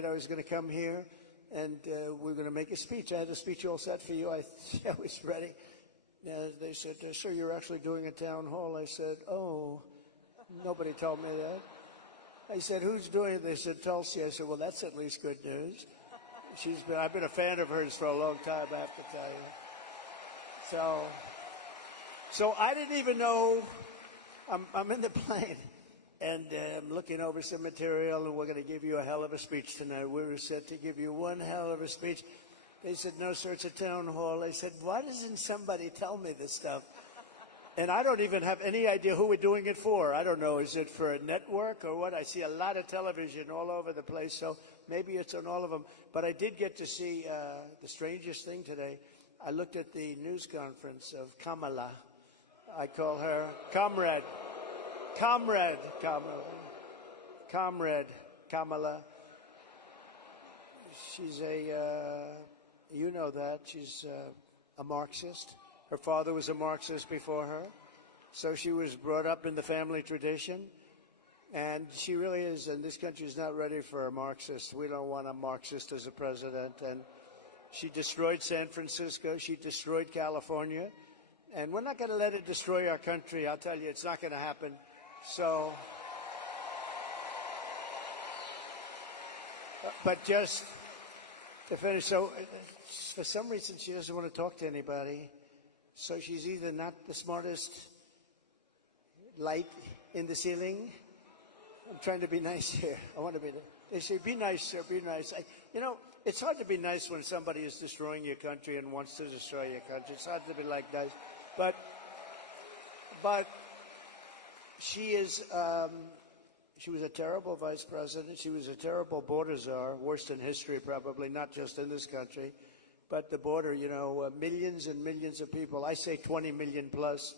figured I was going to come here, and we're going to make a speech. I had a speech all set for you. I was ready. They said, sir, you're actually doing a town hall. I said, oh, nobody told me that. I said, who's doing it? They said, Tulsi. I said, well, that's at least good news. I've been a fan of hers for a long time, I have to tell you. So I didn't even know. I'm in the plane, and I'm looking over some material, and we're going to give you a hell of a speech tonight. We were set to give you one hell of a speech. They said, no, sir, it's a town hall. I said, why doesn't somebody tell me this stuff? And I don't even have any idea who we're doing it for. I don't know. Is it for a network or what? I see a lot of television all over the place, so maybe it's on all of them. But I did get to see the strangest thing today. I looked at the news conference of Kamala. I call her Comrade Kamala. She's you know that. She's a Marxist. Her father was a Marxist before her. So she was brought up in the family tradition. And she really is, and this country is not ready for a Marxist. We don't want a Marxist as a president. And she destroyed San Francisco. She destroyed California. And we're not going to let it destroy our country. I'll tell you, it's not going to happen. So, but just to finish, so for some reason she doesn't want to talk to anybody. So she's either not the smartest light in the ceiling. I'm trying to be nice here. I want to be. They say, be nice, sir, be nice. You know, it's hard to be nice when somebody is destroying your country and wants to destroy your country. It's hard to be like nice. But she is, she was a terrible vice president. She was a terrible border czar, worst in history probably, not just in this country. But the border, you know, millions and millions of people, I say 20 million plus,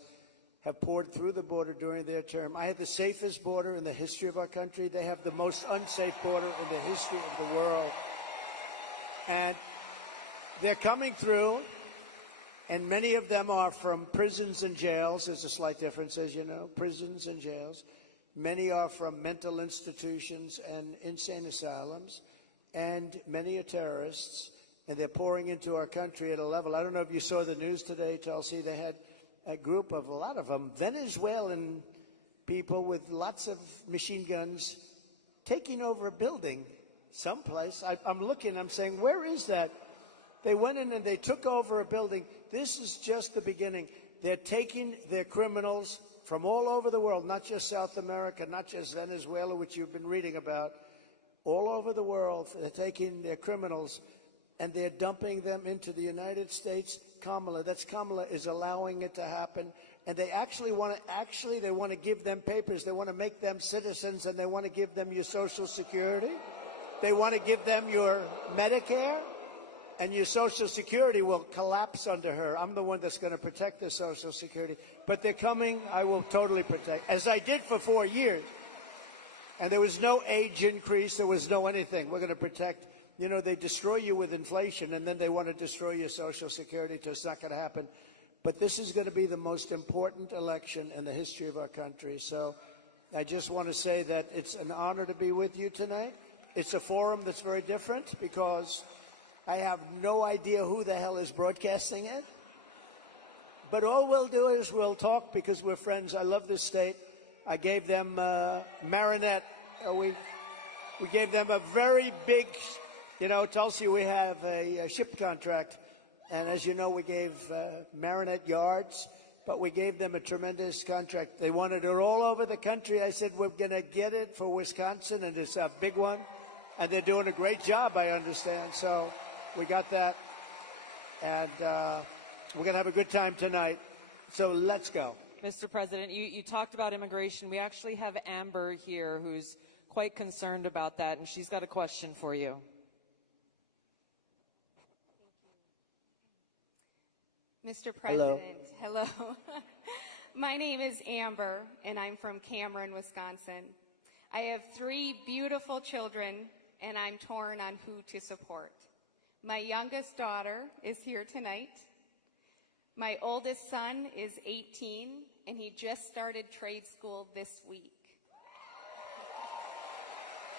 have poured through the border during their term. I had the safest border in the history of our country. They have the most unsafe border in the history of the world. And they're coming through, and many of them are from prisons and jails. There's a slight difference, as you know, prisons and jails. Many are from mental institutions and insane asylums, and many are terrorists, and they're pouring into our country at a level. I don't know if you saw the news today, Tulsi. They had a group of, a lot of them, Venezuelan people with lots of machine guns taking over a building someplace. I'm looking, I'm saying, where is that? They went in and they took over a building. This is just the beginning. They're taking their criminals from all over the world, not just South America, not just Venezuela, which you've been reading about, all over the world. They're taking their criminals and they're dumping them into the United States. Kamala is allowing it to happen. And they want to give them papers. They want to make them citizens, and they want to give them your Social Security. They want to give them your Medicare, and your Social Security will collapse under her. I'm the one that's going to protect the Social Security. But they're coming. I will totally protect, as I did for 4 years. And there was no age increase. There was no anything. We're going to protect. You know, they destroy you with inflation, and then they want to destroy your Social Security, so it's not going to happen. But this is going to be the most important election in the history of our country. So I just want to say that it's an honor to be with you tonight. It's a forum that's very different because I have no idea who the hell is broadcasting it. But all we'll do is we'll talk because we're friends. I love this state. I gave them Marinette. We gave them a very big... You know, Tulsi, we have a ship contract, and as you know, we gave Marinette yards, but we gave them a tremendous contract. They wanted it all over the country. I said, we're going to get it for Wisconsin, and it's a big one, and they're doing a great job, I understand. So we got that, and we're going to have a good time tonight. So let's go. Mr. President, you talked about immigration. We actually have Amber here who's quite concerned about that, and she's got a question for you. Mr. President, hello. My name is Amber, and I'm from Cameron, Wisconsin. I have 3 beautiful children, and I'm torn on who to support. My youngest daughter is here tonight. My oldest son is 18, and he just started trade school this week.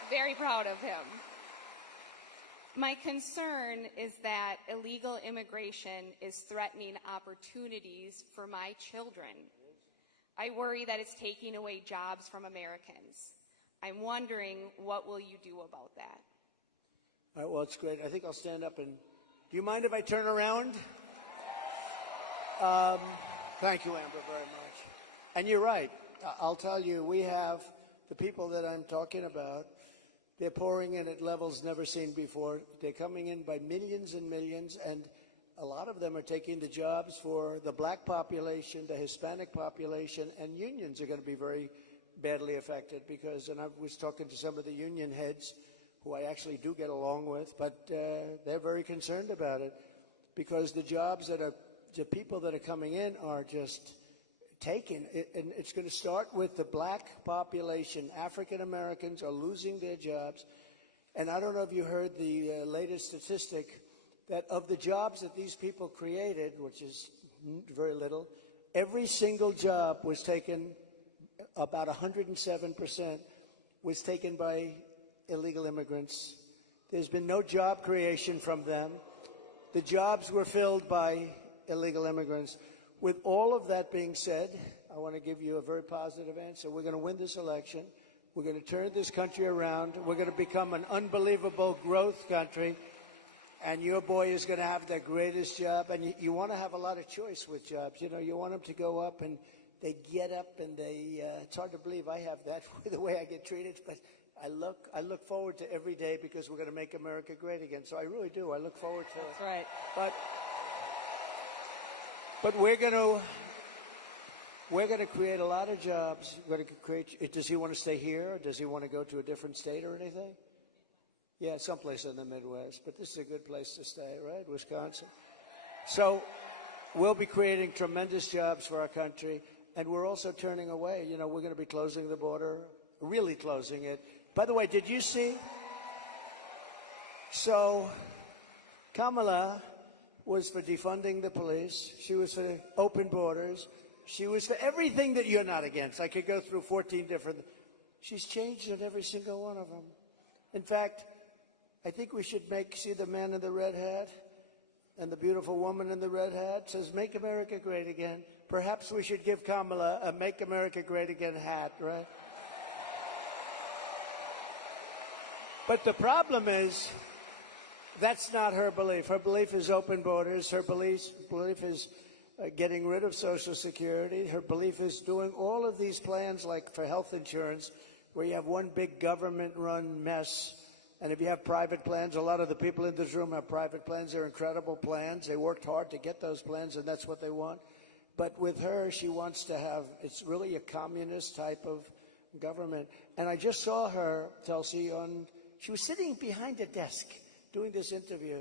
Very proud of him. My concern is that illegal immigration is threatening opportunities for my children. I worry that it's taking away jobs from Americans. I'm wondering, what will you do about that? All right, well, it's great. I think I'll stand up and... Do you mind if I turn around? Thank you, Amber, very much. And you're right. I'll tell you, we have the people that I'm talking about. They're pouring in at levels never seen before. They're coming in by millions and millions, and a lot of them are taking the jobs for the black population, the Hispanic population, and unions are going to be very badly affected because, and I was talking to some of the union heads who I actually do get along with, but they're very concerned about it because the jobs that are, the people that are coming in are just taken, and it's going to start with the black population. African Americans are losing their jobs, and I don't know if you heard the latest statistic that of the jobs that these people created, which is very little, every single job was taken, about 107% was taken by illegal immigrants. There's been no job creation from them. The jobs were filled by illegal immigrants. With all of that being said, I want to give you a very positive answer. We're going to win this election. We're going to turn this country around. We're going to become an unbelievable growth country. And your boy is going to have the greatest job. And you want to have a lot of choice with jobs. You know, you want them to go up and they get up and they, it's hard to believe I have that the way I get treated. But I look forward to every day because we're going to make America great again. So I really do. I look forward to it. That's right. But we're going to create a lot of jobs. We're going to create. Does he want to stay here? Or does he want to go to a different state or anything? Yeah, someplace in the Midwest. But this is a good place to stay, right? Wisconsin. So we'll be creating tremendous jobs for our country, and we're also turning away. You know, we're going to be closing the border, really closing it. By the way, did you see? So Kamala was for defunding the police. She was for open borders. She was for everything that you're not against. I could go through 14 different. She's changed on every single one of them. In fact, I think we should see the man in the red hat and the beautiful woman in the red hat says, "Make America Great Again." Perhaps we should give Kamala a "Make America Great Again" hat, right? But the problem is, that's not her belief. Her belief is open borders. Her belief is getting rid of Social Security. Her belief is doing all of these plans like for health insurance where you have one big government-run mess. And if you have private plans, a lot of the people in this room have private plans. They're incredible plans. They worked hard to get those plans, and that's what they want. But with her, she wants to have, it's really a communist type of government. And I just saw her, Tulsi, she was sitting behind a desk doing this interview.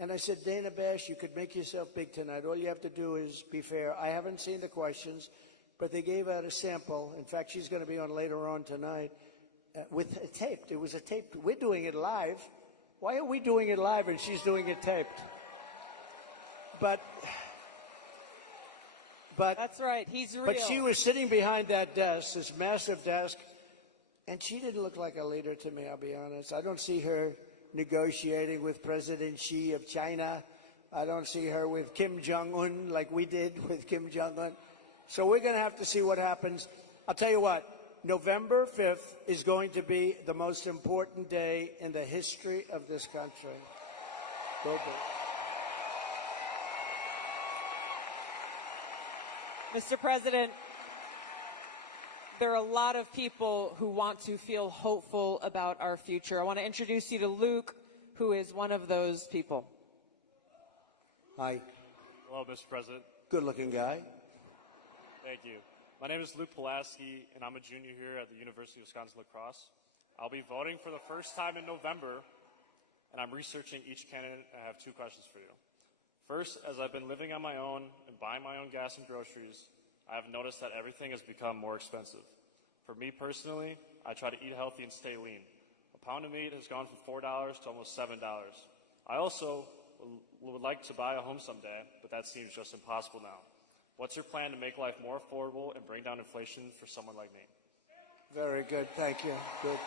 And I said, Dana Bash, you could make yourself big tonight. All you have to do is be fair. I haven't seen the questions, but they gave out a sample. In fact, she's going to be on later on tonight with a taped. It was a taped. We're doing it live. Why are we doing it live and she's doing it taped? But that's right. He's real. But she was sitting behind that desk, this massive desk, and she didn't look like a leader to me, I'll be honest. I don't see her negotiating with President Xi of China. I don't see her with Kim Jong-un like we did with Kim Jong-un. So we're going to have to see what happens. I'll tell you what, November 5th is going to be the most important day in the history of this country. Go big. Mr. President, there are a lot of people who want to feel hopeful about our future. I want to introduce you to Luke, who is one of those people. Hi. Hello, Mr. President. Good-looking guy. Thank you. My name is Luke Pulaski, and I'm a junior here at the University of Wisconsin-La Crosse. I'll be voting for the first time in November, and I'm researching each candidate. I have two questions for you. First, as I've been living on my own and buying my own gas and groceries, I have noticed that everything has become more expensive. For me personally, I try to eat healthy and stay lean. A pound of meat has gone from $4 to almost $7. I also would like to buy a home someday, but that seems just impossible now. What's your plan to make life more affordable and bring down inflation for someone like me? Very good. Thank you. Good.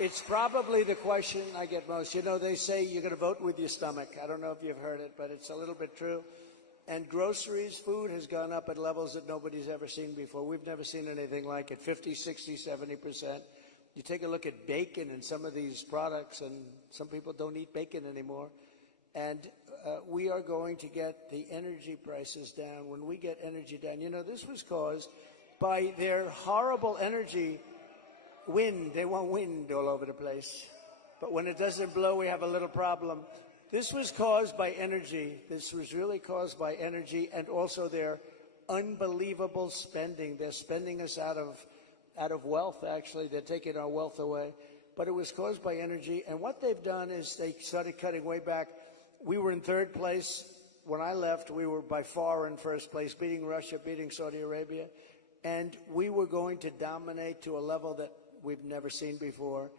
It's probably the question I get most. You know, they say you're going to vote with your stomach. I don't know if you've heard it, but it's a little bit true. And groceries, food has gone up at levels that nobody's ever seen before. We've never seen anything like it, 50, 60, 70%. You take a look at bacon and some of these products, and some people don't eat bacon anymore. And we are going to get the energy prices down. When we get energy down, you know, this was caused by their horrible energy wind. They want wind all over the place. But when it doesn't blow, we have a little problem. This was caused by energy. This was really caused by energy and also their unbelievable spending. They're spending us out of wealth, actually. They're taking our wealth away. But it was caused by energy. And what they've done is they started cutting way back. We were in third place. When I left, we were by far in first place, beating Russia, beating Saudi Arabia. And we were going to dominate to a level that we've never seen before.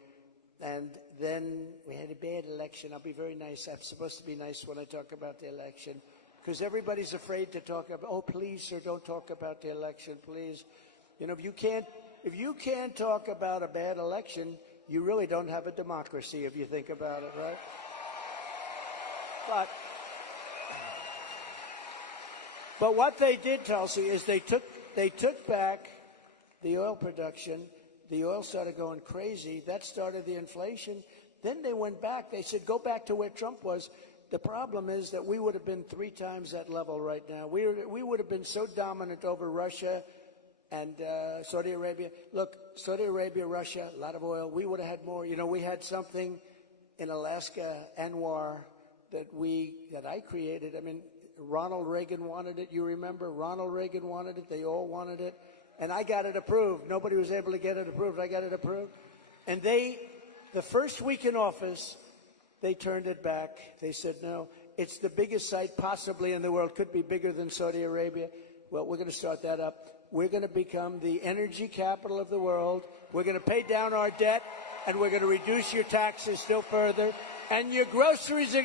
And then we had a bad election. I'll be very nice. I'm supposed to be nice when I talk about the election, because everybody's afraid to talk about, oh, please, sir, don't talk about the election, please. You know, if you can't talk about a bad election, you really don't have a democracy if you think about it, right? But what they did, Tulsi, is they took back the oil production. The oil started going crazy. That started the inflation. Then they went back. They said, go back to where Trump was. The problem is that we would have been 3 times that level right now. We would have been so dominant over Russia and Saudi Arabia. Look, Saudi Arabia, Russia, a lot of oil. We would have had more. You know, we had something in Alaska, Anwar, that I created. I mean, Ronald Reagan wanted it. You remember? Ronald Reagan wanted it. They all wanted it. And I got it approved. Nobody was able to get it approved. I got it approved. And the first week in office, they turned it back. They said, no, it's the biggest site possibly in the world. Could be bigger than Saudi Arabia. Well, we're going to start that up. We're going to become the energy capital of the world. We're going to pay down our debt, and we're going to reduce your taxes still further. And your groceries are going to